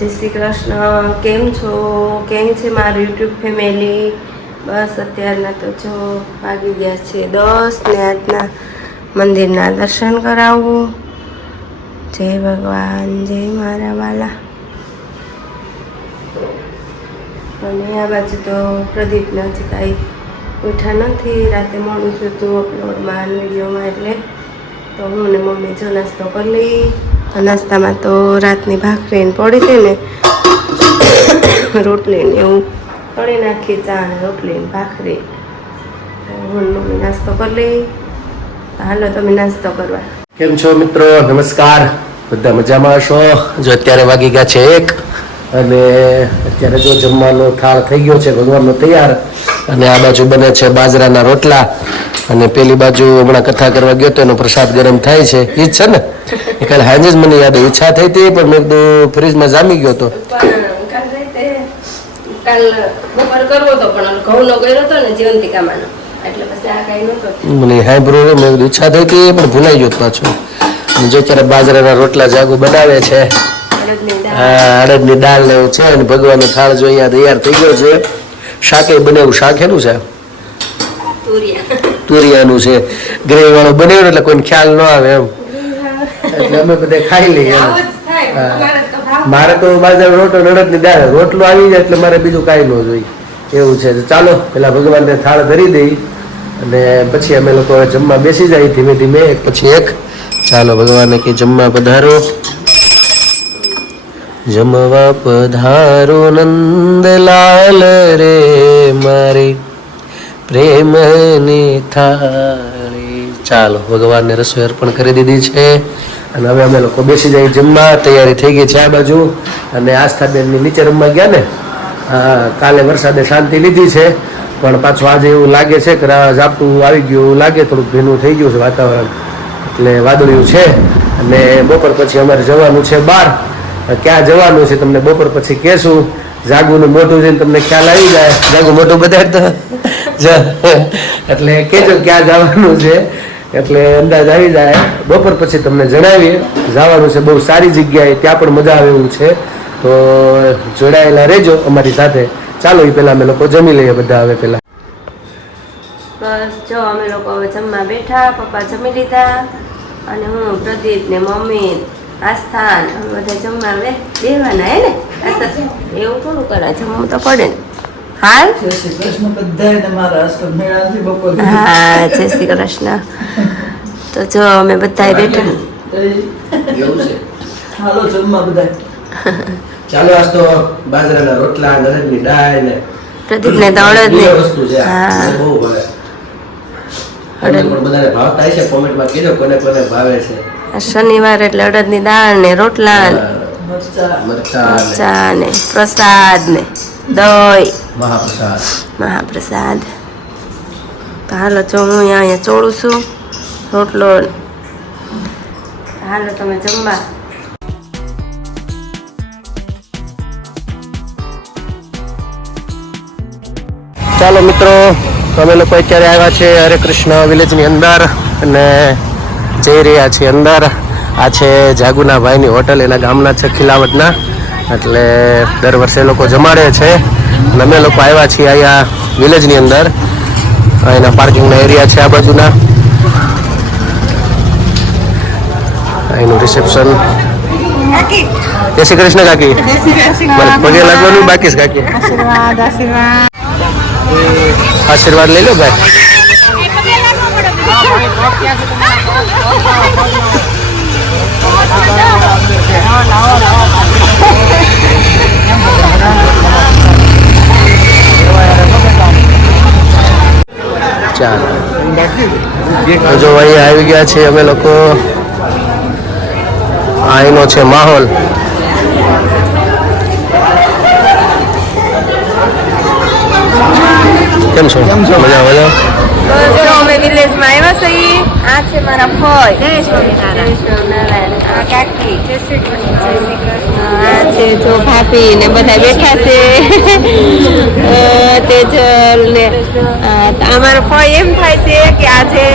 જય શ્રી કૃષ્ણ. કેમ છો? કેમ છે મારું યુટ્યુબ ફેમિલી? બસ અત્યારના તો જો વાગી ગયા છે 10 ને આજના મંદિરના દર્શન કરાવવું. જય ભગવાન, જય મારા વાલા. અને આ બાજુ તો પ્રદીપને હજી કાંઈ ઉઠા નથી. રાતે મોડું થયું હતું અપલોડમાં વિડીયોમાં, એટલે તો હું ને મમ્મી જો નાસ્તો કરી લઈ. નાસ્તામાં તો રાતની ભાખરી ને પડી છે ને રોટલી ને એવું તળી નાખી. ચા ને રોટલી ને ભાખરી. હું મમ્મી નાસ્તો કરી લઈ. હાલો તમે નાસ્તો કરવા. કેમ છો મિત્રો? નમસ્કાર. બધા મજામાં હશો? જો અત્યારે વાગી ગયા છે 1 અને અત્યારે જો જમવાનો થાળ થઈ ગયો છે ભગવાનનો તૈયાર. અને આ બાજુ બને છે બાજરાના રોટલા અને પેલી બાજુ હમણાં કથા કરવા ગયો તો એનો પ્રસાદ ગરમ થાય છે. એ જ છે ને? કાલે હાજે જ મને યાદ ઈચ્છા થઈ હતી, પણ મેં કીધું ફ્રીજમાં જામી ગયો હતો. કાલ બપોર કરવો તો પણ ઘઉંનો કર્યો હતો ને જીવંતિકામાંનો, એટલે પછી આ કાંઈ નહોતો. મને હાંભળ્યું મેં કીધું ઈચ્છા થઈ હતી પણ ભૂલાઈ ગયો પાછું. જો અત્યારે બાજરાના રોટલા જાગુ બનાવે છે. અડદની દાળ ને એવું છે અને ભગવાનનો થાળ જો અહીંયા તૈયાર થઈ ગયો છે. શાકે બનાવ્યું. શાક એનું છે? તુરિયાનું છે. ગ્રેવી વાળું બનાવ્યું એટલે કોઈને ખ્યાલ ન આવે એમ, એટલે અમે બધા ખાઈ લઈએ એમ. મારે તો બાજરાનો રોટલો અડદની દાળ રોટલો આવી જાય એટલે મારે બીજું કાંઈ ન જોઈએ એવું છે. ચાલો પેલા ભગવાનને થાળ ધરી દઈ અને પછી અમે લોકો જમવા બેસી જાય ધીમે ધીમે એક પછી એક. ચાલો ભગવાનને કે જમવા પધારો, જમવા પધારો નંદલાલ રે મારી પ્રેમની થાળી. ચાલો ભગવાનને રસોઈ અર્પણ કરી દીધી છે અને હવે અમે લોકો બેસી જઈએ જમવા. તૈયારી થઈ ગઈ છે આ બાજુ. અને આસ્થાબેનની નીચે રમવા ગયા ને, કાલે વરસાદે શાંતિ લીધી છે પણ પાછું આજે એવું લાગે છે કે ઝાપટું આવી ગયું એવું લાગે. થોડુંક ભીનું થઈ ગયું છે વાતાવરણ, એટલે વાદળિયું છે. અને બપોર પછી અમારે જવાનું છે બહાર. ક્યાં જવાનું છે તમને બપોર પછી કહેશું. જાગુનું મોઢું જોઈને તમને ખ્યાલ આવી જાય. જાગુ મોઢું બધાડતા એટલે કહેજો ક્યાં જવાનું છે, એટલે અંદાજ આવી જાય. બપોર પછી તમને જણાવીએ. જવાનું છે બહુ સારી જગ્યાએ, ત્યાં પણ મજા આવે એવું છે. તો જોડાયેલા રહેજો અમારી સાથે. ચાલો એ પહેલાં અમે લોકો જમી લઈએ બધા. હવે પહેલાં બસ જો અમે લોકો હવે જમવા બેઠા. પપ્પા જમી લીધા અને હું પ્રદીપ ને મમ્મી આસ્થા અમે બધા જમવા બેહવાના. હે ને આસ્થા? એવું થોડું કરાય, જમવું તો પડે ને. હાલ હા, જય શ્રી કૃષ્ણ. તો જો અમે બધા બેઠા. હાલો જમવા બધા. ચાલો આજ તો બાજરાના રોટલા, અડદની દાળ ને પ્રદીપને તો અડદની વસ્તુ છે. હા, બહુ ભાવે. અડદ પણ બધાને ભાવતા હશે. કોમેન્ટમાં કહેજો કોને કોને ભાવે છે. શનિવાર એટલે અડદની દાળ ને રોટલા ને મરચા ને પ્રસાદ ને દહીં, મહાપ્રસાદ. તો હાલો જો હું અહીંયા ચોળું છું રોટલો. હાલો તમે જમવા. ચાલો મિત્રો, અમે લોકો અત્યારે આવ્યા છે હરે કૃષ્ણ વિલેજની અંદર અને જઈ રહ્યા છીએ અંદર. આ છે જાગુના ભાઈની હોટલ, એના ગામના છે ખિલાવટના, એટલે દર વર્ષે લોકો જમાડે છે. અને અમે લોકો આવ્યા છીએ અહીંયા વિલેજની અંદર. એના પાર્કિંગના એરિયા છે આ બાજુના. એનું રિસેપ્શન. જય શ્રી કૃષ્ણ કાકી. પગે લાગવાનું બાકી છે કાકી. આશીર્વાદ લઈ લો ભાઈ. ચાલો જો અહીંયા આવી ગયા છે અમે લોકો. અહીંનો છે માહોલ. કેમ છો? મજા મજા. જો અમે વિલેજમાં આવ્યા છીએ. આ છે મારા ફોય. જય સ્વામિનારાયણ. આ કાકી. જય શ્રી કૃષ્ણ. આ છે જો ભાભી ને બધા બેઠા છે. તેજલ ને અમારો ફોય એમ થાય છે કે આજે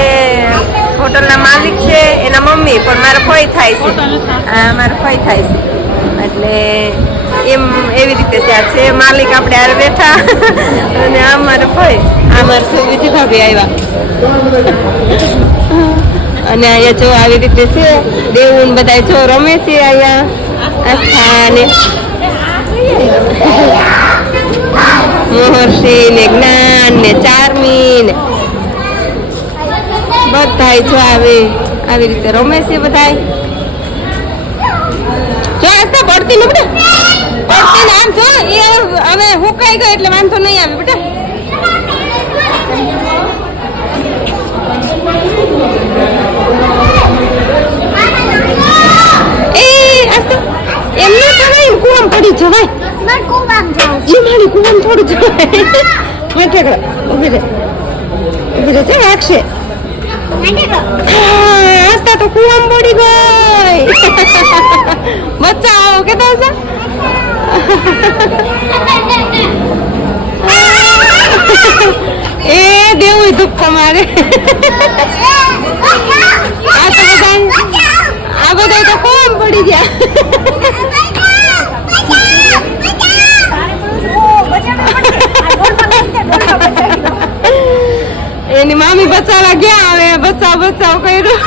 હોટલના માલિક છે એના મમ્મી, પણ મારો ફોય થાય છે. આ મારો ફોય થાય છે. એટલે એવી રીતે ત્યાં છે માલિક આપણે હારે બેઠા અને આ મારે ભાઈ આ મારે શું બીજી ભાભી આવ્યા અને અહીંયા જો આવી રીતે છે દેવું બધા જો રમે છે અહીંયા આસ્થા ને મોહર્ષિ ને જ્ઞાન ને ચારમી ને બધા જો આવી રીતે રમે છે બધા જો આસ્થા પડતી ને બેટા પડતી ને આમ જો એ હવે હુકાઈ ગયો એટલે વાંધો નહીં આવે બેટા એમને કરાય કુવામ પડી જવાય ઈ મારી કુવામ થોડું જવાય માટે ઉભી રહે છે રાખશે આસ્તા તો કુવામ પડી ગઈ બચ્ચા કે દાસા એ દેવું ધુક્કો મારે આ બધા તો કુવામ પડી ગયા એની મામી બચાવવા ગયા હવે બચાવ કર્યું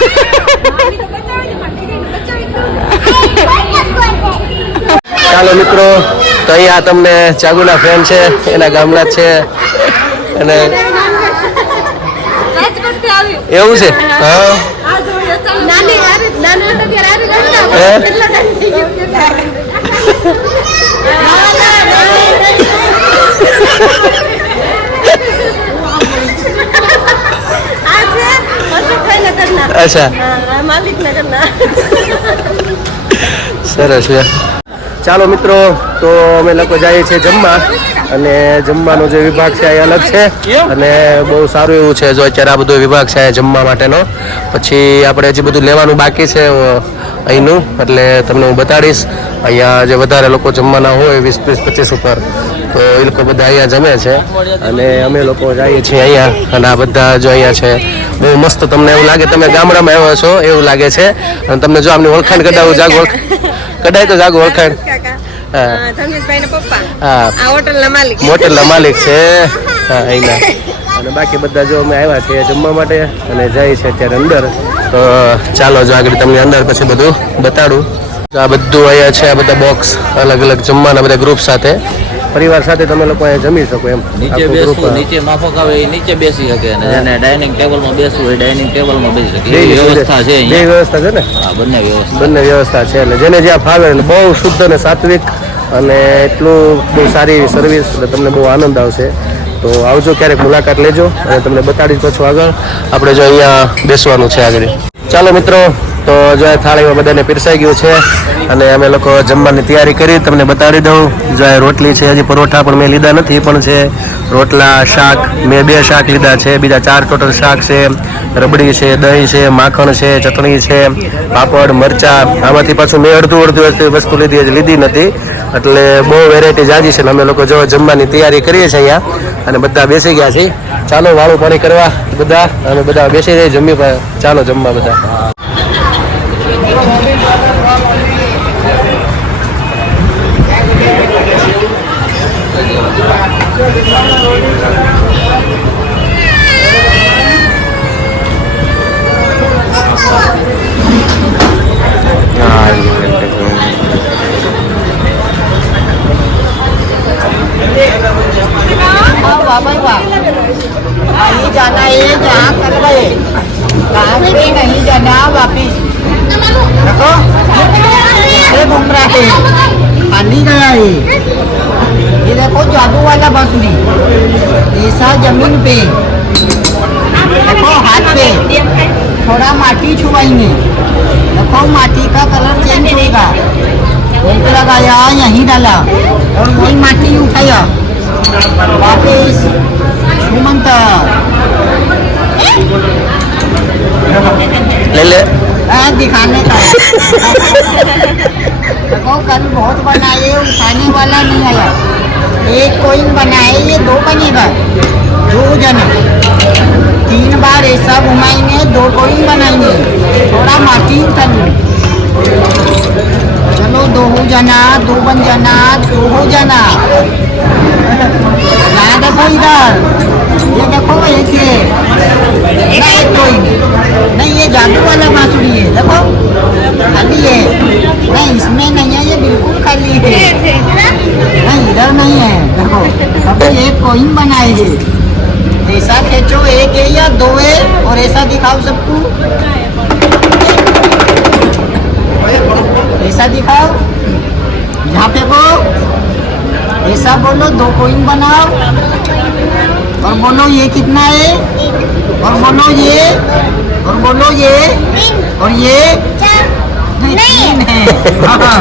ચાલો મિત્રો, તો અહીંયા તમને ચાગુના ફ્રેન્ડ છે, એના ગામના જ છે અને એવું છે. હા અચ્છા સરસ છે. ચાલો મિત્રો, તો અમે લોકો જઈએ છીએ જમવા અને જમવાનો જે વિભાગ છે એ અલગ છે અને બહુ સારું એવું છે. જો અત્યારે આ બધો વિભાગ છે જમવા માટેનો, પછી આપણે હજી બધું લેવાનું બાકી છે અહીંનું, એટલે તમને હું બતાડીશ. અહીંયા જે વધારે લોકો જમવાના હોય 20-25 ઉપર, તો એ લોકો બધા અહીંયા જમે છે અને અમે લોકો જઈએ છીએ અહીંયા. અને આ બધા જો અહીંયા છે, બહુ મસ્ત. તમને એવું લાગે તમે ગામડામાં આવ્યા છો એવું લાગે છે. અને તમને જો આમની ઓળખાણ કઢાવું, જાગો કઢાય તો જાગો ઓળખાણ. હોટલના માલિક છે અહીંના. અને બાકી બધા જો અમે આવ્યા છીએ જમવા માટે અને જાય છે અત્યારે અંદર. તો ચાલો જો આગળ તમને અંદર પછી બધું બતાડું. આ બધું અહીંયા છે, આ બધા બોક્સ અલગ અલગ જમવાના બધા ગ્રુપ સાથે, પરિવાર સાથે તમે લોકો અહીંયા જમી શકો એમ. નીચે બેસવું, નીચે માફક આવે એ નીચે બેસી શકે અને જેને ડાઇનિંગ ટેબલમાં બેસવું હોય ડાઇનિંગ ટેબલમાં બેસી શકે. એ વ્યવસ્થા છે, બે વ્યવસ્થા છે ને. હા, બંને વ્યવસ્થા છે. એટલે જેને જ્યાં ફાવે એટલે બહુ શુદ્ધ અને સાત્વિક અને એટલું બહુ સારી સર્વિસ, એટલે તમને બહુ આનંદ આવશે. તો આવજો, ક્યારેક મુલાકાત લેજો અને તમને બતાડીશ પાછું આગળ. આપણે જો અહીંયા બેસવાનું છે આગળ. ચાલો મિત્રો, તો જો થાળીમાં બધાને પીરસાઈ ગયું છે અને અમે લોકો જમવાની તૈયારી કરી. તમને બતાડી દઉં, જો રોટલી છે, હજી પરોઠા પણ મેં લીધા નથી, પણ છે રોટલા, શાક. મેં 2 શાક લીધા છે, બીજા 4 ટોટલ શાક છે, રબડી છે, દહીં છે, માખણ છે, ચટણી છે, પાપડ, મરચાં. આમાંથી પાછું મેં અડધું વસ્તુ લીધી, હજી લીધી નથી. એટલે બહુ વેરાયટી જાજી છે. અમે લોકો જો જમવાની તૈયારી કરીએ છીએ અહીંયા અને બધા બેસી ગયા છે. ચાલો વાળું પાણી કરવા બધા, અને બધા બેસી જાય જમી. ચાલો જમવા બધા. नहीं जाना है जहाँ कर गए, कहाँ पे नहीं जाना वापिस देखो ये घूम रहा है पानी गया है। ये देखो जादू वाला बांसुरी ऐसा जमीन पे देखो, हाथ पे थोड़ा माटी छुआएंगे, देखो माटी का कलर चेंज होगा। भूख लगाया यहीं डाला और वही माटी उठाया वापिस ले दिखाने का देखो कल बहुत बनाए, उठाने वाला नहीं आया। एक कोइन बनाए, ये 2 बनेगा, 2 जने 3 बार ऐसा घुमाएंगे, 2 कोइन बनाएंगे, थोड़ा माटी उठाएंगे। चलो दो हो जाना, दो बन जाना, दो हो जाना। यहाँ देखो इधर, ये देखो एक ये नहीं कोई नहीं, ये जादू वाला बांसुरी है, देखो खाली है, नहीं इसमें नहीं है, ये बिल्कुल खाली है, नहीं इधर नहीं है, देखो अभी एक कोइन बनाएगी, ऐसा खींचो, एक है या दो है, और ऐसा दिखाओ सबको, ऐसा दिखाओ, यहाँ पे को ऐसा बोलो, दो कोइन बनाओ, और बोलो ये कितना है, और बोलो ये, और बोलो ये, और ये नहीं तीन है। हाँ,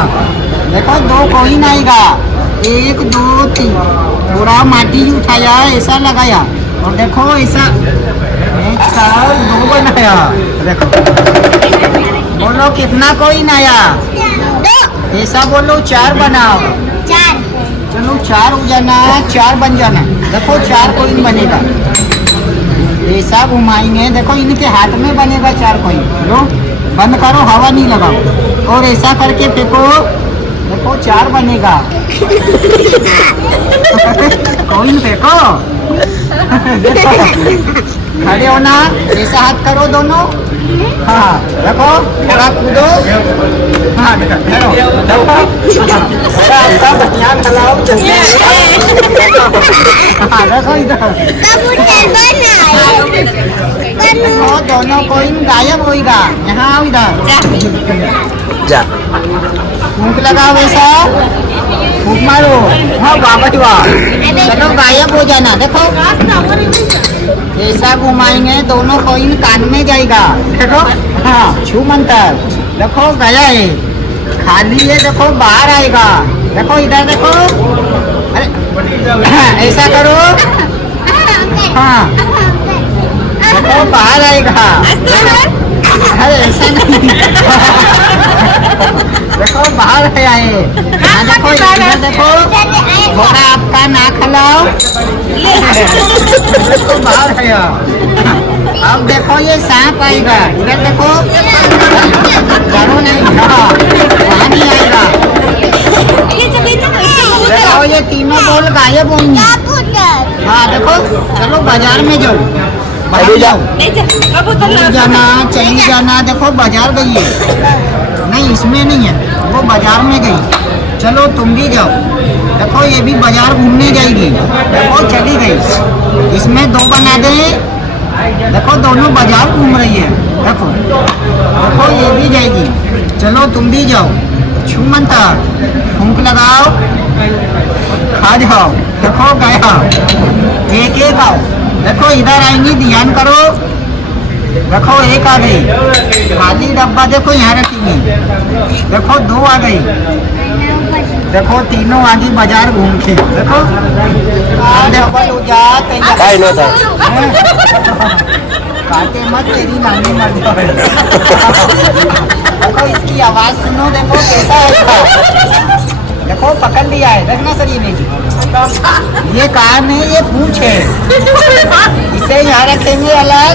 देखो दो कोइन आएगा, एक दो तीन, पूरा माटी उठाया ऐसा लगाया, और देखो ऐसा एक चार दो बनाया, देखो बोलो कितना कोइन आया, ऐसा बोलो चार बनाओ, चलो चार हो जाना, चार बन जाना, देखो चार कोइन बनेगा, ऐसा घुमाएंगे, देखो इनके हाथ में बनेगा चार कोइन, लो बंद करो, हवा नहीं लगाओ, और ऐसा करके फेंको, देखो चार बनेगा। कोइन फेंको, खड़े होना, ऐसा हाथ करो दोनों, हाँ देखो थोड़ा कूदो, हाँ देखो ठहरो, थोड़ा आपका बढ़िया खिलाओ, हाँ देखो इधर, देखो दोनों कोइन गायब होएगा, यहाँ आओ इधर, जा फूंक लगाओ, वैसा फूंक मारो, हाँ वाह भाई वाह, चलो गायब हो जाना, देखो ऐसा घुमाएंगे, दोनों कोइन कान में जाएगा, देखो हाँ छू मंतर, देखो गया है, खाली है, देखो बाहर आएगा, देखो इधर देखो, अरे ऐसा करो, हाँ देखो बाहर आएगा, अरे ऐसा नहीं, देखो बाहर है आए, हाँ देखो इधर देखो, थोड़ा आपका नाक हिलाओ, देखो बाहर है, अब देखो ये सांप आएगा, इधर देखो, डरो नहीं, हाँ वहाँ नहीं आएगा, देखो ये तीनों बॉल गायब होंगे, हाँ देखो चलो बाजार में जाओ, बाहर जाओ, दूर जाना, चली जाना, देखो बाजार गई है, नहीं इसमें नहीं है, वो बाजार में गई, चलो तुम भी जाओ, देखो ये भी बाजार घूमने जाएगी, देखो चली गई, इसमें दो बना दे, देखो दोनों बाजार घूम रही है, देखो देखो ये भी जाएगी, चलो तुम भी जाओ, छू मंतर, फूंक लगाओ, खा जाओ, देखो गया, एक एक आओ, देखो इधर आएंगी, ध्यान करो, देखो एक आ गई, खाली डब्बा देखो यहाँ रखेंगे, देखो दो आ गई, देखो तीनों आगे बाजार घूम के, देखो डबल हो जा, કાંઈ ન થાય, काटे मत, तेरी नानी मर जाए, देखो इसकी आवाज सुनो, देखो कैसा है, देखो पकड़ लिया है, देखना सर ये कान है, ये पूंछ है, इसे यहाँ रखेंगे अलग,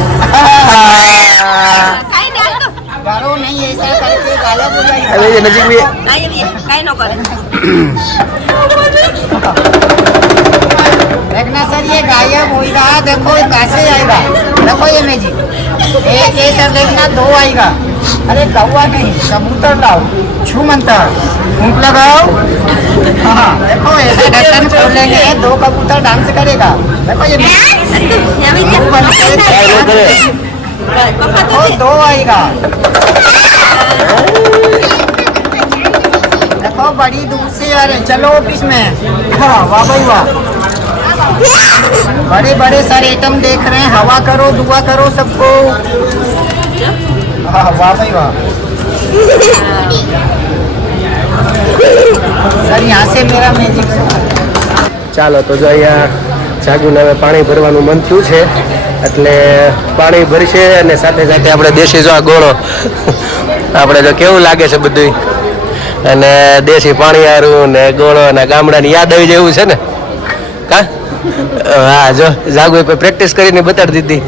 डरो नहीं, ऐसा करके गायब हो जाएगा, હવે નજીક બી देखना सर ये गायब होएगा, देखो कैसे आएगा, देखो ये मैजिक, एक ये सर देखना दो आएगा, अरे कौवा नहीं कबूतर लाओ, छू मंतर, फूंक लगाओ, हाँ देखो ऐसा ढक्कन खोलेंगे, दो कबूतर डांस करेगा, देखो ये देखो दो आएगा, देखो बड़ी दूर से आ रहे, चलो ऑफिस में, हाँ वाह भाई वाह, बड़े बड़े सारे आइटम देख रहे हैं, हवा करो, दुआ करो सबको, हाँ वाह भाई वाह, सर यहाँ से मेरा मैजिक, ચાલો તો જો અહીંયા જાગુને હવે પાણી ભરવાનું મન થયું છે એટલે પાણી ભરશે અને સાથે સાથે આપણે દેશી જો આ ગોળો આપણે જો કેવું લાગે છે બધું અને દેશી પાણી હારું ને ગોળો અને ગામડાની યાદ આવી જેવું છે ને કા હા જો જાગુએ પ્રેક્ટિસ કરીને બતાડી દીધી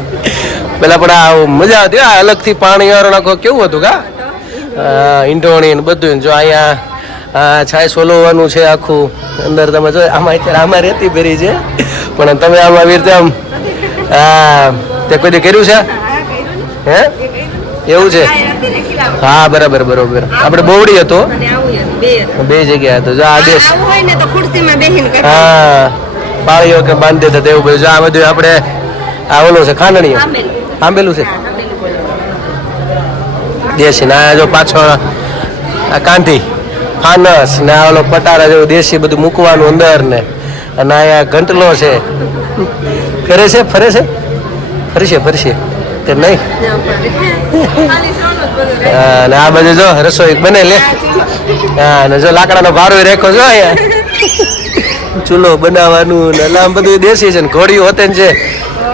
પેલા પણ આ મજા આવતી અલગથી પાણી હારું નાખો કેવું હતું કા ઈંટોણી ને બધું જો અહીંયા હા છાય સોલવવાનું છે આખું અંદર તમે જો આમાં અત્યારે આમાં રેતી ભરી છે પણ તમે આમાં આવી રીતે આમ હા તે કોઈ દી કર્યું છે હે એવું છે હા બરાબર બરોબર આપણે બોવડી હતો બે જગ્યા હતો જો આ દેશ હા પાળીઓ કે બાંધી દેતા એવું બધું જો આ બધું આપણે આ ઓલું છે ખાંડણીઓ આંબેલું છે દેશી ના જો પાછળ આ કાંધી ફાનસ ને આ ઓલો પટારા જેવું દેશી બધું મૂકવાનું અંદર ને અને અહીંયા ઘંટલો છે ફરે છે ફરશે કે નહીં હા ને આ બધું જો રસોઈ બને લે હા ને જો લાકડાનો ભારો રેખો જો અહીંયા ચૂલો બનાવવાનું ને એટલે આમ બધું દેશી છે ને ઘોડીઓ હોતે છે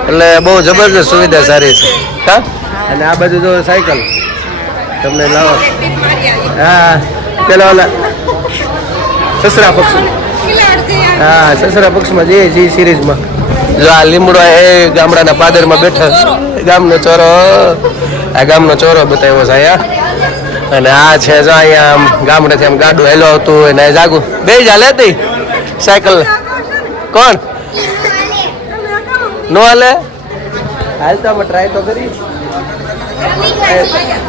એટલે બહુ જબરદસ્ત સુવિધા સારી છે હા અને આ બાજુ જો સાયકલ તમને લાવો હા પેલા ઓલા સસરા પક્ષ હા સસરા પક્ષમાં જે સિરીઝમાં જો આ લીમડો એ ગામડાના પાદરમાં બેઠા ગામનો ચોરો આ ગામનો ચોરો બતાવ્યો છે અહીંયા અને આ છે જો અહીંયા આમ ગામડેથી આમ ગાડું હેલો આવતું હોય ને જાગું બે જ હાલે હતી સાયકલ કોણ નો હાલે હાલ તો અમે ટ્રાય તો કરી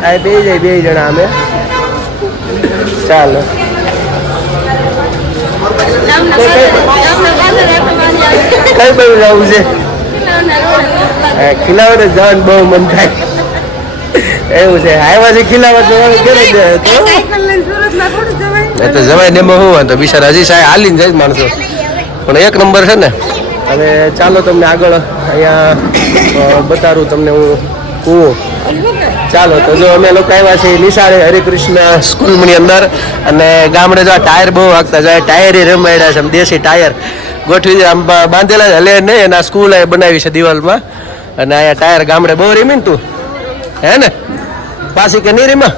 આ બે જણા અમે ચાલો કઈ બાજુ જવું છે ખીલાવટ જવાનું બહુ મન થાય એવું છે આવ્યા છે ખીલાવટ જવાનું ક્યારે તો જવાય ને એમાં શું વાંધો બિચારા હજી સાહેબ હાલીને જાય માણસો પણ એક નંબર છે ને હવે ચાલો તમને આગળ અહીંયા બતાડું તમને હું કુવો ચાલો તો જો અમે લોકો આવ્યા છીએ નિશાળે હરિકૃષ્ણ સ્કૂલની અંદર અને ગામડે જો ટાયર બહુ વાગતા જાય ટાયર રમાડ્યા છે દેશી ટાયર ગોઠવી આમ બાંધેલા હલે નહીં અને આ સ્કૂલ બનાવી છે દિવાલમાં અને અહીંયા ટાયર ગામડે બહુ રીમી ને તું હે ને પાછી કે નહીં રીમા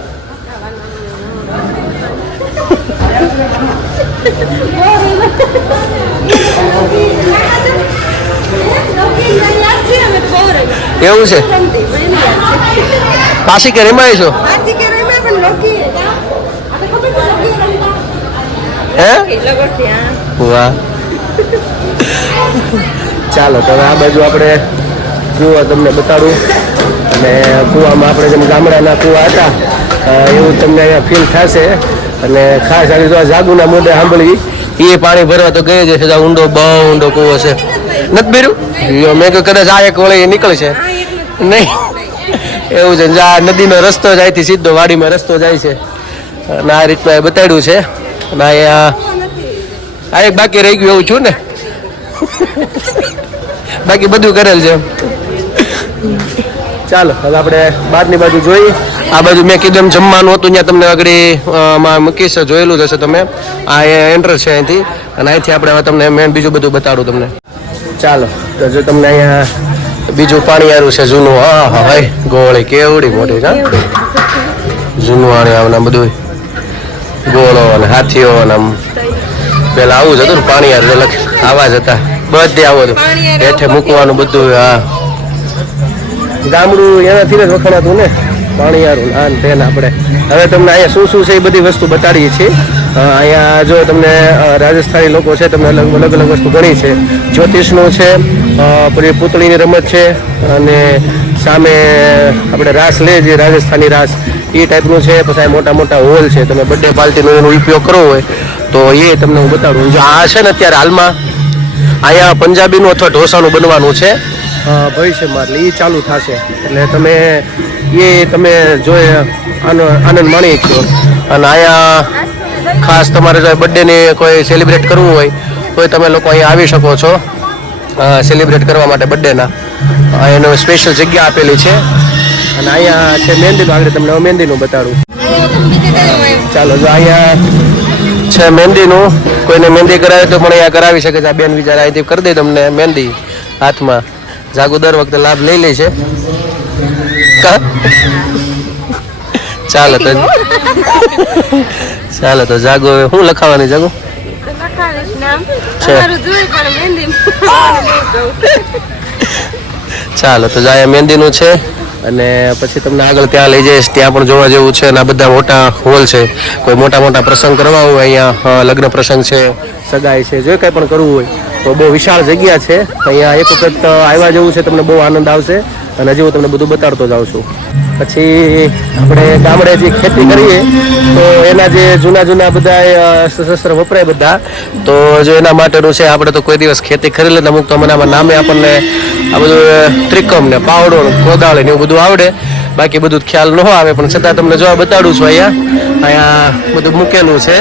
એવું છે પાછી કે રીમાય છો હે વાહ ચાલો તો આ બાજુ આપણે કુવા તમને બતાડું અને કુવામાં આપણે જેમ ગામડાના કુવા હતા એવું તમને અહીંયા ફીલ થશે અને ખાસ આવી જો જાગુના મોઢે સાંભળી એ પાણી ભરવા તો ગઈ જશે ઊંડો બહુ ઊંડો કુવો છે નથી ભર્યું મેં કહ્યું કદાચ આ એક વળે નીકળશે નહીં એવું છે આ નદીનો રસ્તો જાય છે સીધો વાડીમાં રસ્તો જાય છે અને આ રીતના એ બતાડ્યું છે અને આ એક બાકી રહી ગયું એવું છું ને બાકી બધું કરેલ છે ચાલો હવે આપણે બહારની બાજુ જોઈએ આ બાજુ મેં કીધું એમ જમવાનું હતું ત્યાં તમને આગળ મૂકીશ જોયેલું જ હશે તમે આ એન્ટર છે અહીંથી અને અહીંથી આપણે હવે તમને મેન બીજું બધું બતાડું તમને ચાલો તો જો તમને અહીંયા બીજું પાણી આવ્યું છે જૂનું હા હા ભાઈ ગોળી કેવડી મોટી હા જૂનું પાણી આવે બધું ગોળો અને હાથીઓ અને આમ પેલા આવું જ હતું ને પાણી આવ્યું આવા જ હતા બધે આવું હતું હેઠે મૂકવાનું બધું હા ગામડું એનાથી જ વખણાતું ને પાણીયારું આન તેન આપણે હવે તમને અહીંયા શું છે એ બધી વસ્તુ બતાડીએ છીએ અહીંયા જો તમને રાજસ્થાની લોકો છે તમને અલગ અલગ વસ્તુ ઘણી છે જ્યોતિષનું છે પછી પૂતળીની રમત છે અને સામે આપણે રાસ લે જે રાજસ્થાની રાસ એ ટાઈપનું છે પછી મોટા મોટા હોલ છે તમે બર્થડે પાર્ટીનો એનો ઉપયોગ કરવો હોય તો એ તમને હું બતાડું જો આ છે ને અત્યારે હાલમાં અહીંયા પંજાબીનું અથવા ઢોસાનું બનવાનું છે ભવિષ્યમાં એટલે એ ચાલુ થશે એટલે તમે જોઈ આનંદ માણી છો અને અહીંયા ખાસ તમારે જો બર્થડેને કોઈ સેલિબ્રેટ કરવું હોય તો તમે લોકો અહીંયા આવી શકો છો સેલિબ્રેટ કરવા માટે બર્થડેના એનો સ્પેશિયલ જગ્યા આપેલી છે અને અહીંયા છે મહેંદીનું આગળ તમને મહેંદીનું બતાડું ચાલો જો અહીંયા છે મહેંદીનું કોઈને મહેંદી કરાવે તો પણ અહીંયા કરાવી શકે છે આ બેન વિચાર અહીંથી કરી દે તમને મહેંદી હાથમાં જાગુ દર વખતે લાભ લઈ લે છે ચાલો તો જાગુ હવે શું લખાવાની જાગુ ચાલો તો જાય મહેંદીનું છે અને પછી તમને આગળ ત્યાં લઈ જઈશ, ત્યાં પણ જોવા જેવું છે. અને આ બધા મોટા હોલ છે, કોઈ મોટા મોટા પ્રસંગ કરવા હોય અહીંયા, લગ્ન પ્રસંગ છે, સગાઈ છે, જો કંઈ પણ કરવું હોય તો બહુ વિશાળ જગ્યા છે. અહીંયા એક વખત આવ્યા જેવું છે, તમને બહુ આનંદ આવશે. અને હજી હું તમને બધું બતાડતો જાઉં છું. પછી આપણે ગામડે જે ખેતી કરીએ તો એના જે જૂના બધા શસ્ત્ર વપરાય બધા, તો જો એના માટેનું છે. આપણે તો કોઈ દિવસ ખેતી કરી લે અમુક તો મને આમાં નામે આપણને આ બધું ત્રિકમ ને પાવડો કોદાળ ને એવું બધું આવડે, બાકી બધું ખ્યાલ ન આવે. પણ છતાં તમને જોવા બતાડું છું. અહીંયા બધું મૂકેલું છે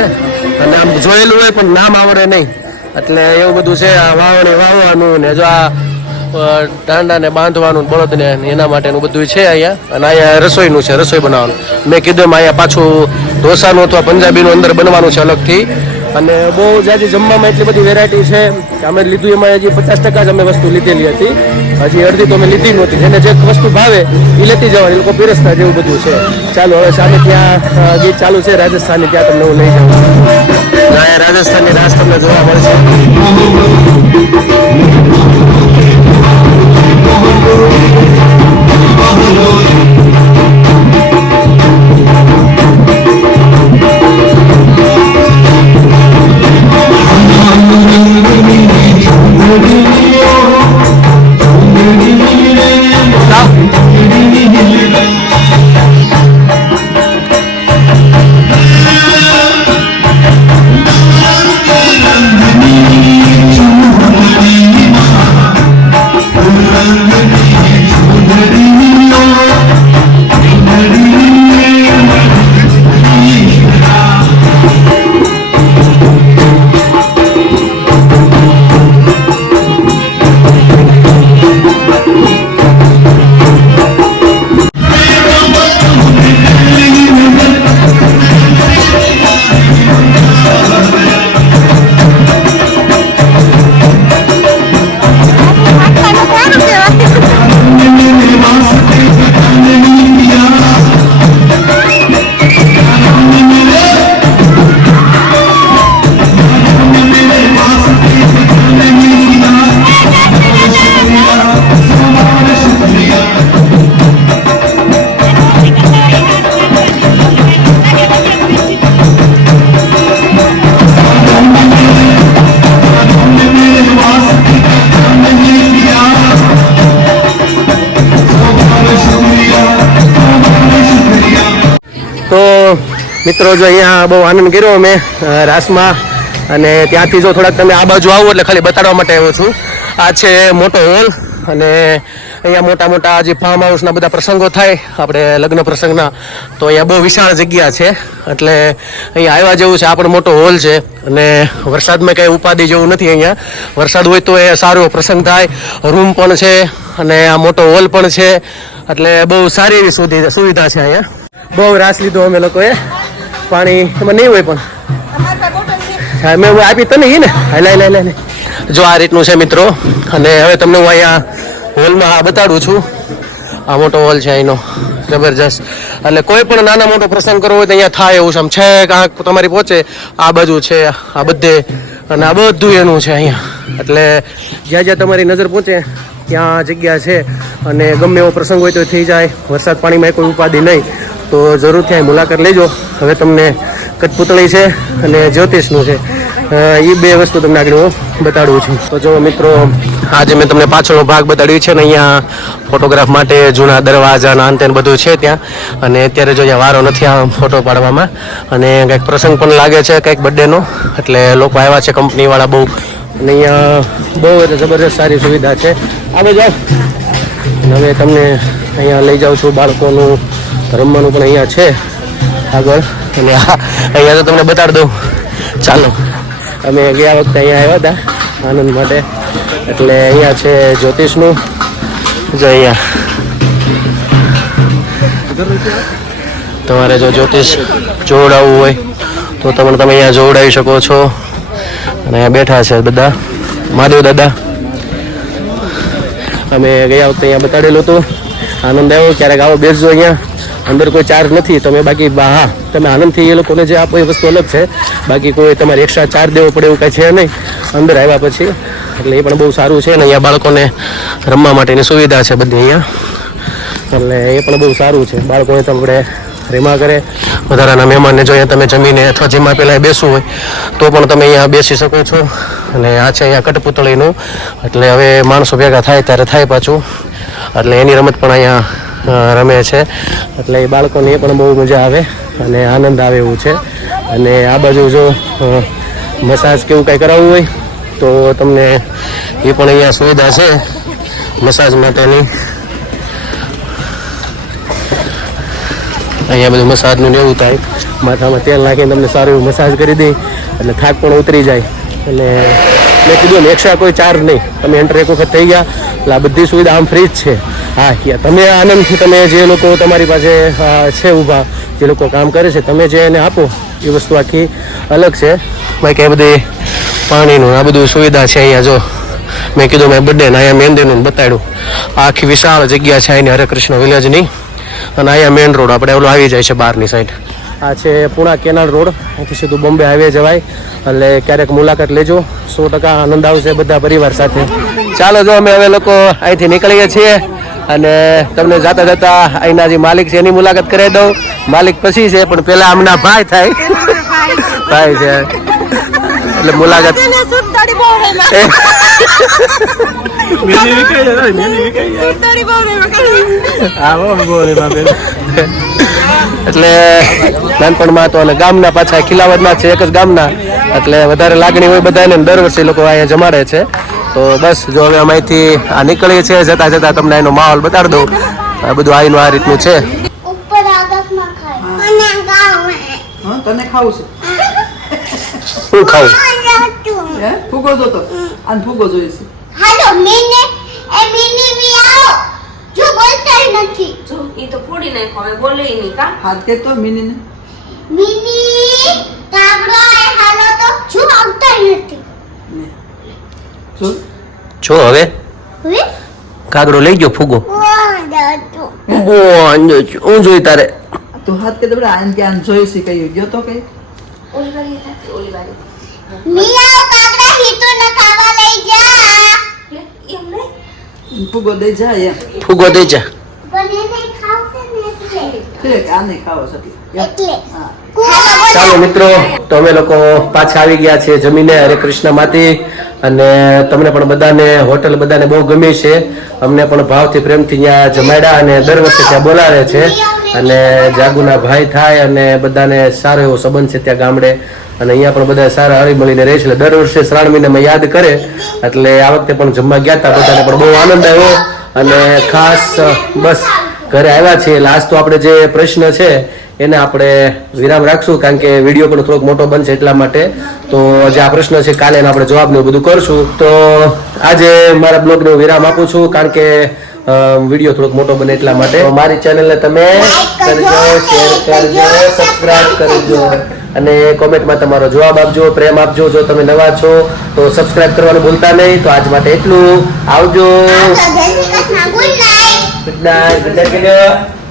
અને આમ જોયેલું હોય પણ નામ આવડે નહીં, એટલે એવું બધું છે. આ વાવણી વાવવાનું ને જો આ દાંડાને બાંધવાનું બળદને એના માટેનું બધું છે અહીંયા. અને અહીંયા રસોઈનું છે, રસોઈ બનાવવાનું. મેં કીધું એમ અહીંયા પાછું ઢોસાનું અથવા પંજાબીનું અંદર બનવાનું છે અલગથી. અને બહુ જાજી જમવામાં એટલી બધી વેરાયટી છે કે અમે લીધું એમાં હજી 50% જ અમે વસ્તુ લીધેલી હતી, હજી અડધી તો અમે લીધી નહોતી. જેને જે વસ્તુ ભાવે એ લેતી જવાની, એ લોકો પીરસતા જેવું બધું છે. ચાલો હવે સામે ત્યાં ગીત ચાલુ છે રાજસ્થાની, ત્યાં તમને હું લઈ જાઉં. રાજસ્થાનની રાસ તમને જોવા મળશે. મિત્રો જો અહીંયા બહુ આનંદ કર્યો અમે રાસમાં. અને ત્યાંથી જો થોડાક તમે આ બાજુ આવો એટલે ખાલી બતાડવા માટે આવ્યો છું. આ છે મોટો હોલ અને અહીંયા મોટા મોટા જે ફાર્મ હાઉસના બધા પ્રસંગો થાય આપણે લગ્ન પ્રસંગના, તો અહીંયા બહુ વિશાળ જગ્યા છે. એટલે અહીંયા આવ્યા જેવું છે. આ પણ મોટો હોલ છે અને વરસાદમાં કંઈ ઉપાધિ જેવું નથી. અહીંયા વરસાદ હોય તો એ સારો પ્રસંગ થાય. રૂમ પણ છે અને આ મોટો હોલ પણ છે, એટલે બહુ સારી એવી સુવિધા છે અહીંયા. બહુ રાસ લીધો અમે લોકોએ. પાણી એમાં નહીં હોય પણ મેં આપી તો નહીં ને. લાઈ જો આ રીતનું છે મિત્રો. અને હવે તમને હું અહીંયા હોલમાં બતાડું છું. આ મોટો હોલ છે અહીંનો, જબરજસ્ત. એટલે કોઈ પણ નાના મોટો પ્રસંગ કરવો હોય તો અહીંયા થાય એવું છે. આમ છે કાંક તમારી પહોંચે આ બાજુ છે, આ બધે, અને આ બધું એનું છે અહીંયા. એટલે જ્યાં જ્યાં તમારી નજર પહોંચે ત્યાં જગ્યા છે. અને ગમે એવો પ્રસંગ હોય તો થઈ જાય. વરસાદ પાણીમાં કોઈ ઉપાધિ નહીં, તો જરૂરથી અહીં મુલાકાત લેજો. હવે તમને કઠપુતળી છે અને જ્યોતિષનું છે, એ બે વસ્તુ તમને આગળ હું બતાડું છું. તો જો મિત્રો, આજે મેં તમને પાછળનો ભાગ બતાડ્યો છે ને, અહીંયા ફોટોગ્રાફ માટે જૂના દરવાજાના અંતે બધું છે ત્યાં. અને અત્યારે જો અહીંયા વારો નથી આ ફોટો પાડવામાં. અને કંઈક પ્રસંગ પણ લાગે છે, કંઈક બર્થડેનો, એટલે લોકો આવ્યા છે કંપનીવાળા બહુ. અને અહીંયા બહુ એટલે જબરજસ્ત સારી સુવિધા છે. આગળ જાઓ. હવે તમને અહીંયા લઈ જાઉં છું. બાળકોનું રમવાનું પણ અહીંયા છે આગળ. અને અહીંયા તો તમને બતાડી દઉં. ચાલો, અમે ગયા વખતે અહીંયા આવ્યા હતા આનંદ માટે. એટલે અહીંયા છે જ્યોતિષનું. જો અહીંયા તમારે જો જ્યોતિષ જોવડાવવું હોય તો તમે અહીંયા જોવડાવી શકો છો. અને અહીંયા બેઠા છે બધા મહાદેવ દાદા. અમે ગયા વખતે અહીંયા બતાડેલું હતું. આનંદ આવ્યો. ક્યારેક આવો બેસજો. અહીંયા અંદર કોઈ ચાર્જ નથી. તમે બાકી હા, તમે આનંદથી એ લોકોને જે આપો એ વસ્તુ અલગ છે. બાકી કોઈ તમારે એક્સ્ટ્રા ચાર્જ દેવો પડે એવું કાંઈ છે નહીં અંદર આવ્યા પછી. એટલે એ પણ બહુ સારું છે. અને અહીંયા બાળકોને રમવા માટેની સુવિધા છે બધી અહીંયા. એટલે એ પણ બહુ સારું છે. બાળકોને આપણે રેમા કરે, વધારાના મહેમાનને જો અહીંયા તમે જમીને અથવા જેમાં પહેલાં બેસવું હોય તો પણ તમે અહીંયા બેસી શકો છો. અને આ છે અહીંયા કઠપુતળીનું, એટલે હવે માણસો ભેગા થાય ત્યારે થાય પાછું, એટલે એની રમત પણ અહીંયા રમે છે. એટલે એ બાળકોને એ પણ બહુ મજા આવે અને આનંદ આવે એવું છે. અને આ બાજુ જો મસાજ કેવું કાંઈ કરાવવું હોય તો તમને એ પણ અહીંયા સુવિધા છે મસાજ માટેની. અહીંયા બધું મસાજનું ને એવું થાય, માથામાં તેલ નાખીને તમને સારું એવું મસાજ કરી દે એટલે થાક પણ ઉતરી જાય. અને મેં કીધું ને એક્સ્ટ્રા કોઈ ચાર્જ નહીં, તમે એન્ટર એક વખત થઈ ગયા એટલે આ બધી સુવિધા આમ ફ્રી જ છે. હા, તમે આનંદથી તમે જે લોકો તમારી પાસે છે ઊભા, જે લોકો કામ કરે છે, તમે જે એને આપો એ વસ્તુ આખી અલગ છે. બાકી આ બધી પાણીનું આ બધું સુવિધા છે અહીંયા. જો મેં કીધું મેં બર્થડે ને અહીંયા મહેંદીનું બતાડ્યું. આખી વિશાળ જગ્યા છે અહીંની હરે કૃષ્ણ વિલેજની. અને અહીંયા મેઇન રોડ આપણે ઓલો આવી જાય છે બહારની સાઈડ. આ છે પૂણા કેનાલ રોડ, અહીંથી સીધું બોમ્બે હાઈવે જવાય. એટલે ક્યારેક મુલાકાત લેજો, 100% આનંદ આવશે બધા પરિવાર સાથે. ચાલો જો અમે હવે લોકો અહીંથી નીકળીએ છીએ અને તમને જાતા જતા અહીંના જે માલિક છે એની મુલાકાત કરાવી દઉં. માલિક પછી છે પણ પેલા આમના ભાઈ થાય ભાઈ છે એટલે મુલાકાત. એટલે નાનપણમાં તો અને ગામના પાછા ખિલાવતના છે, એક જ ગામના, એટલે વધારે લાગણી હોય બધાને. દર વર્ષે લોકો અહીંયા જમાડે છે. તો બસ જો હવે અમે અહીંથી આ નીકળીએ છીએ, જતા જતા તમને એનો માહોલ બતાડી દઉં. આ બધું આઈનું આ રીતનું છે. હા, તને ખાવું છે? શું ખાવું? હે? ફૂગો જોતો? આને ફૂગો જોઈશે. જો ઈ તો ફોડી નાખો, હવે બોલે ઈ નહીં કા. હાથ કે તો મિનીને. જો જો હવે કાગડો લઈ ગયો ફૂગો. હું જોઈ તારે તું હાથ કે તો બડા આન કે આન જોઈશે કઈ ગયો તો કઈ ઓલી વાળી હતી, ઓલી વાળી. એમ નહીં, ફૂગો દઈ જાય એમ. ફૂગો દઈ જા. ઠીક, આને ખાવો છે. હા. ચાલો મિત્રો, તો અમે લોકો પાછા આવી ગયા છીએ જમીને હરે કૃષ્ણ માંથી. અને તમને પણ બધાને હોટલ બધાને બહુ ગમી છે. અમને પણ ભાવથી પ્રેમથી ત્યાં જમાડ્યા અને દર વર્ષે ત્યાં બોલાવે છે. અને જાગુના ભાઈ થાય અને બધાને સારો એવો સંબંધ છે ત્યાં ગામડે. અને અહીંયા પણ બધા સારા હળી મળીને રહે છે. એટલે દર વર્ષે શ્રાવણ મહિનામાં યાદ કરે. એટલે આ વખતે પણ જમવા ગયા હતા, બધાને પણ બહુ આનંદ આવ્યો. અને ખાસ બસ ઘરે આવ્યા છીએ એટલે આજ તો આપણે જે પ્રશ્ન છે એને આપણે વિરામ રાખશું, કારણ કે વિડીયો પણ થોડોક મોટો બનશે એટલા માટે. તો જે આ પ્રશ્ન છે કાલે એનો આપણે જવાબ ને એવું બધું કરશું. તો આજે મારા બ્લોગને વિરામ આપું છું, કારણ કે વિડીયો થોડોક મોટો બને એટલા માટે. તો મારી ચેનલને તમે કરજો, શેર કરજો, સબસ્ક્રાઇબ કરજો અને કોમેન્ટમાં તમારો જવાબ આપજો, પ્રેમ આપજો. જો તમે નવા છો તો સબસ્ક્રાઇબ કરવાનું ભૂલતા નહીં. તો આજ માટે એટલું. આવજો. Good night. Good night.